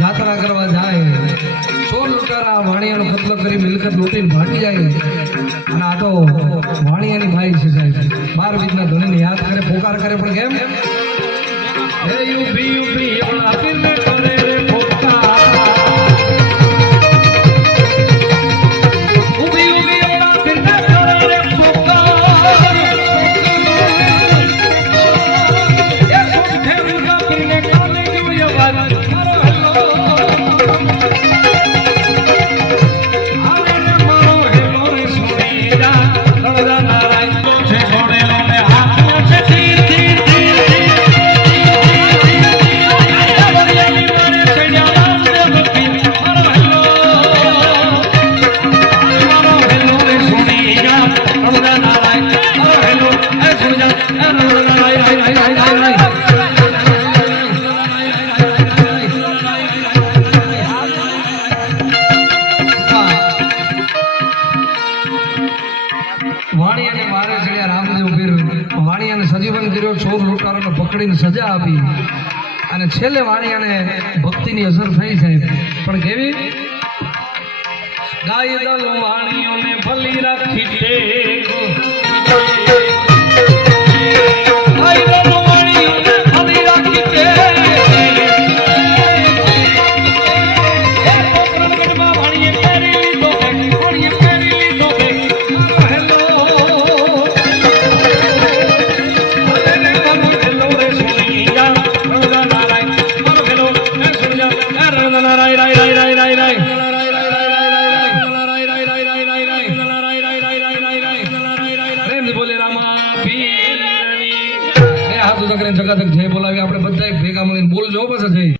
यात्रा करवा जाए सोल लुटारा वाणियानो कत्ल करी मिलकत लूटीने भागी जाए અને આ તો વાણિયાની ભાઈ છે સાહેબ 12 બીજના ધણીને યાદ કરે પોકાર કરે પણ કેમ હે યુપી યુપી ઓલા પીરને કરે રે પોકાર ઉભી ઉભી ઓલા પીરને કરે રે પોકાર એ સોચ ફેરુકા પીરને કાલે જોયો વાત વાણિયાને મારે ચડ્યા રામદેવ પીર વાણિયાને સજીવન કર્યો ચોર લૂંટારાને પકડીને સજા આપી અને છેલ્લે વાણિયાને ભક્તિની અસર થઈ સાહેબ પણ કેવી ગાય દલ વાણિયોને ભલી રાખી ટેકો ગાય દલ વાણિયોને ભલી રાખી ટેકો જગત જય બોલાવી આપણે બધા ભેગા મળીને બોલજો પછી જય